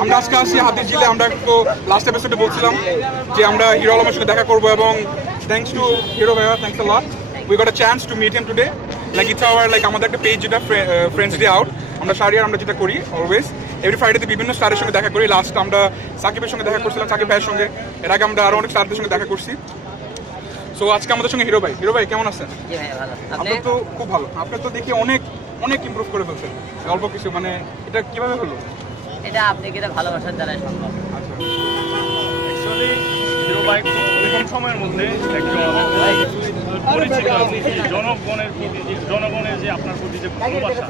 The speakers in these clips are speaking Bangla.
আমরা আজকে আসছি হাতির ঝিলে। আমরা তো লাস্ট এপিসোডে বলছিলাম যে আমরা হিরো আলমের সঙ্গে দেখা করবো এবং থ্যাঙ্কস টু হিরো ভাইয়া, thanks a lot, we got a chance to meet him today. Like it's our like আমাদের একটা পেজ যেটা ফ্রেন্ডস ডে আউট, আমরা শাহরিয়ার আমরা যেটা করি অলওয়েজ এভরি ফ্রাইডেতে বিভিন্ন স্টারের সঙ্গে দেখা করি। লাস্ট আমরা সাকিবের সঙ্গে দেখা করছিলাম, সাকিব ভাইয়ের সঙ্গে। এর আগে আমরা আরো অনেক স্টারদের সঙ্গে দেখা করছি। সো আজকে আমাদের সঙ্গে হিরো ভাই। হিরো ভাই কেমন আছেন? আপনি তো খুব ভালো। আপনি তো দেখি অনেক অনেক ইমপ্রুভ করে ফেলছেন অল্প কিছু, মানে এটা কিভাবে হলো? এটা আপনি কি ভালোবাসার দ্বারাই সম্ভব। আচ্ছা, অ্যাকচুয়ালি হিরো ভাই খুব কম সময়ের মধ্যে একজন পরিচিত জনগণের যে আপনার প্রতি যে ভালোবাসা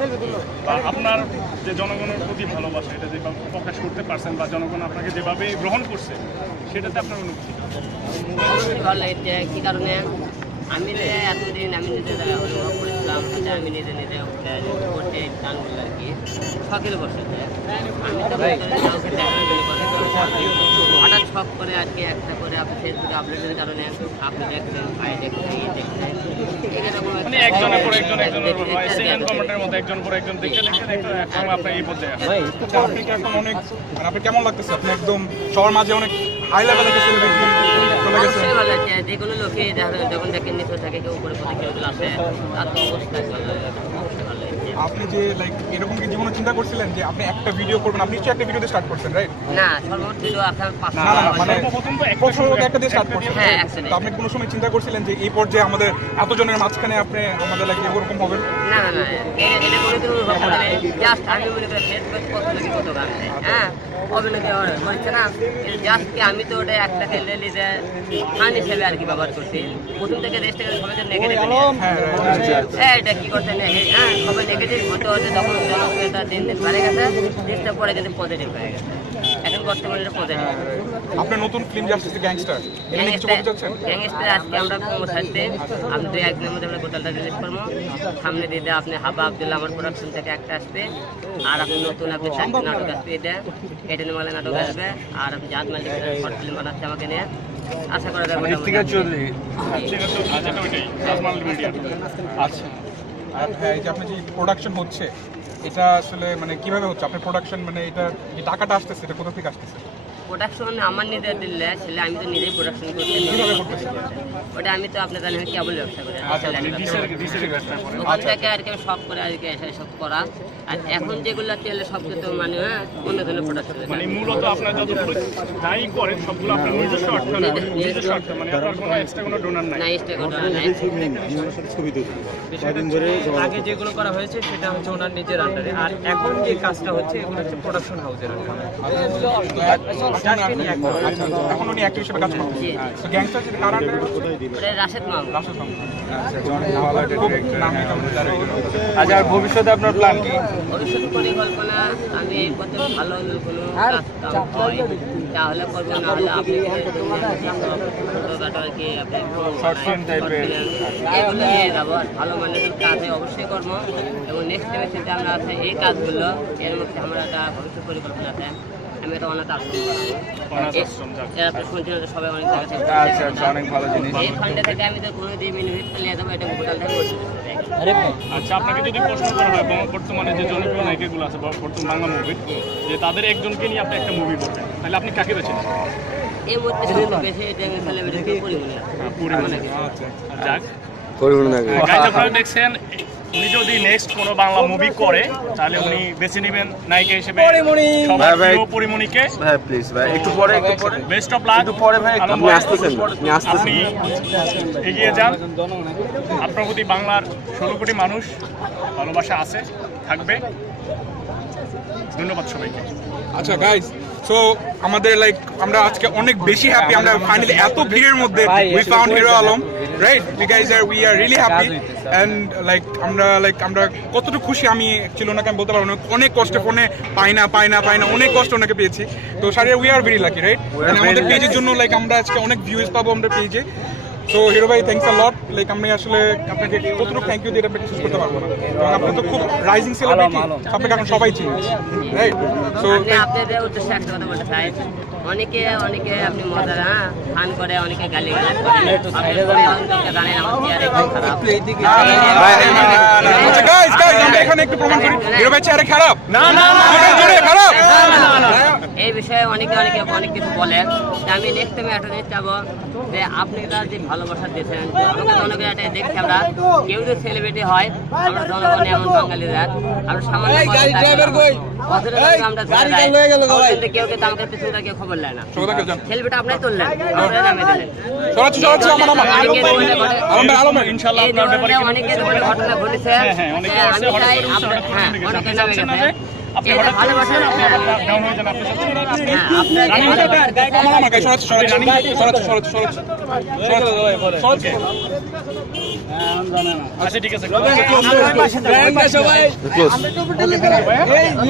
বা আপনার যে জনগণের প্রতি ভালোবাসা এটা যেভাবে প্রকাশ করতে পারছেন বা জনগণ আপনাকে যেভাবে গ্রহণ করছে সেটাতে আপনার অনুভূতি ভালো লাগছে। কি কারণে আমি যে এতদিন আমি নিজে অনুভব করেছিলাম, আমি নিজে নিজে করতে গানগুলো আর কি শখের বসেছে। আমি তো হঠাৎ শখ করে আর কি একটা করে আপনি ফেসবুকে আপলোডের কারণে আপনি দেখছেন, ভাই দেখছেন, দেখছেন, মানে একজনের পর একজন সেকেন্ড কমেন্টের মধ্যে একজন পর একজন দেখতে দেখতে দেখতে এখন আপনি এই পর্যায়ে আসেন। আপনি কি এখন অনেক, মানে আপনি কেমন লাগতেছে? আপনি একদম সবার মাঝে অনেক হাই লেভেলের সেলিব্রিটি চলে গেছেন। অবশ্যই ভালো লাগছে। যে কোনো লোকে যখন দেখেন নিচে থাকে কেউ উপরে পথে কেউ আসে তার তো অবশ্যই ভালো লাগে। আপনি যে লাইক এরকম কি জীবনে চিন্তা করছিলেন যে আপনি একটা ভিডিও করবেন? আপনি নিশ্চয়ই একটা ভিডিও দিয়ে স্টার্ট করছেন, রাইট? না, সর্বমোট ভিডিও আপনার মানে প্রথম একটা দিয়ে স্টার্ট করছেন। হ্যাঁ, তো আপনি কোনো সময় চিন্তা করছিলেন যে এই পর্যায়ে আমাদের এতজনের মাঝখানে আপনি আমাদের লাইক এরকম হবেন? না না না, এটা কোনো দিন অনুভব করি নাই। জাস্ট আমি মনে করি ফেসবুক কত লাগে কত গান হ্যাঁ অভিনয় হচ্ছে না, জাস্ট কি আমি তো ওটা একটা খেলে নিজে ফান হিসেবে আর কি ব্যবহার করছি। প্রথম থেকে দেশ থেকে সবাই নেগেটিভ, হ্যাঁ এটা কি করতে হ্যাঁ সবাই নেগেটিভ হতে হতে তখন জনপ্রিয়তা দিন দিন বাড়ে গেছে, দেশটা পরে কিন্তু পজিটিভ হয়ে গেছে। এখন বর্তমানে এটা পজিটিভ। আপনার নতুন ফিল্ম যে আসছে গ্যাংস্টার, এটা নিয়ে কিছু বলতে চাচ্ছেন? গ্যাংস্টার আজকে আমরা পৌঁছাতে আপনি 2-1 দিনের মধ্যে আমরা গোটালটা রিলিজ করবো। সামনে দিয়ে আপনি হাবা আব্দুল্লাহ আমার প্রোডাকশন থেকে একটা আসবে, আর আপনি নতুন আপনি 4টি নাটক আসবে, এটা নিয়ে নাটক আসবে, আর আপনি জাত মালিক শর্ট ফিল্ম বানাচ্ছে আমাকে নিয়ে। আশা করা যায় আচ্ছা। আর হ্যাঁ, এই যে আপনার যে প্রোডাকশন হচ্ছে এটা আসলে মানে কিভাবে হচ্ছে? আপনার প্রোডাকশন মানে এটা যে টাকাটা আসতেছে এটা কোথা থেকে আসতেছে? প্রোডাকশন আমার নিজের দিলে ছেলে, আমি তো নিজেই প্রোডাকশন করতে। ওটা আমি তো আপনি জানেন কেবল ব্যবসা করি, ওখান থেকে আর কি সব করে আর কি সব করা। আর এখন যেগুলো তেলে সব কিন্তু মানে অন্য ধরনের প্রোডাকশন, মানে মূলত আপনার যতগুলো যাই করেন সবগুলো আপনার নিজস্ব অর্থ, নিজস্ব অর্থ, মানে আপনার কোনো এক্সট্রা কোনো ডোনার নাই। না, এক্সট্রা কোনো ডোনার নাই। আগে যেগুলো করা হয়েছে সেটা হচ্ছে ওনার নিজের আন্ডারে, আর এখন যে কাজটা হচ্ছে এগুলো হচ্ছে প্রোডাকশন হাউসের আন্ডারে। এখন উনি অ্যাক্টর হিসেবে কাজ করছেন। তো গ্যাংস্টার যে কার আন্ডারে হচ্ছে? ওটা রাশেদ মাহমুদ। রাশেদ মাহমুদ। খুব নামি দামি director। আচ্ছা, আর ভবিষ্যতে আপনার প্ল্যান কি? ভবিষ্যৎ পরিকল্পনা আমি কত ভালো কোনো কাজ কাম হয় তাহলে করবো, না হলে আপনি ছোটোখাটো আর কি আপনি শর্ট ফিল্ম টাইপের এগুলো নিয়ে যাবো। আর ভালো মানের কাজ হয় অবশ্যই করবো, এবং নেক্সট টাইমের সাথে আমরা আছে এই কাজগুলো এর মধ্যে আমরা একটা ভবিষ্যৎ পরিকল্পনা আছে। আমি একটা অনাথ আশ্রম শুনছি সবাই অনেক আচ্ছা, অনেক ভালো জিনিস। এই ফান্ডে থেকে আমি তো কোনো দিন মিনিট নিয়ে যাবো, এটা গোটাল থেকে আচ্ছা, আপনাকে যদি প্রশ্ন করা হয় বর্তমানে যে জনপ্রিয় নায়িকাগুলো আছে বর্তমান বাংলা মুভির, যে তাদের একজনকে নিয়ে আপনি একটা মুভি করবেন, তাহলে আপনি কাকে বেছে নেবেন? এই মধ্যে সবচেয়ে বেশি এটা আমি সেলিব্রিটি পরিমণি। যাক, গাইজ আপনারা দেখছেন উনি যদি নেক্সট কোনো বাংলা মুভি করে তাহলে উনি বেছে নেবেন নায়িকা হিসেবে পরিমণিকে। ভাই প্লিজ ভাই একটু পরে বেস্ট অফ লাক। একটু পরে ভাই, আপনি আসতেছেন, আপনি এগিয়ে যান। আপনার প্রতি বাংলার 16 কোটি মানুষ ভালোবাসা আছে, থাকবে। ধন্যবাদ সবাইকে। আচ্ছা গাইজ, সো আমাদের লাইক আমরা আজকে অনেক বেশি হ্যাপি, আমরা ফাইনালি এত ভিড়ের মধ্যে we found hero Alam, right? We are really happy and আমরা কতটুকু খুশি আমি ছিল ওনাকে আমি বলতে পারবো না। অনেক কষ্টে ফোনে পাই না অনেক কষ্ট ওনাকে পেয়েছি। তো Shahriar we are very lucky, right? আমাদের পেজের জন্য লাইক আমরা আজকে অনেক ভিউজ পাবো আমরা পেজে। সো হিরো ভাই থ্যাংকস আ লট। লাইক আমি আসলে আপনাকে কতটুকু থ্যাংক ইউ দিয়ে আপনাকে শেষ করতে পারবো না, কারণ আপনি তো খুব রাইজিং সেলিব্রিটি, আপনাকে এখন সবাই চিনি, রাইট? সো আপনাদের উদ্দেশ্যে একটা কথা বলতে চাই, অনেকে আপনি মজা ফান করে, অনেকে গালি গালাজ করে। জানেন আমার চেহারা একটু খারাপ। আচ্ছা গাইস আমরা এখানে একটু প্রমাণ করি হিরো ভাই চেহারা খারাপ না না না খারাপ এই বিষয়ে অনেকে অনেক কিছু বলেন। আমি নেক্সট টাইমে একটা জিনিস চাবো যে আপনি তার যে ভালোবাসা দিয়েছেন, আমাকে জনগণ এটা দেখছি আমরা কেউ যদি সেলিব্রিটি হয়, আমরা জনগণ এমন বাঙালিরা আমরা সামান্য আমরা কিন্তু কেউ কিন্তু আমাকে পিছনে কেউ খবর নেয় না। সেলিব্রিটি আপনি তুললেন, আপনারা নামে দিলেন। ইনশাআল্লাহ এই ধরনের অনেকের উপরে ঘটনা ঘটেছে। আমি চাই অনেকে নামে গেছে। আপনি ভালোবাসেন, আপনি ডাউন হয়ে যান, আপনি আচ্ছা ঠিক আছে।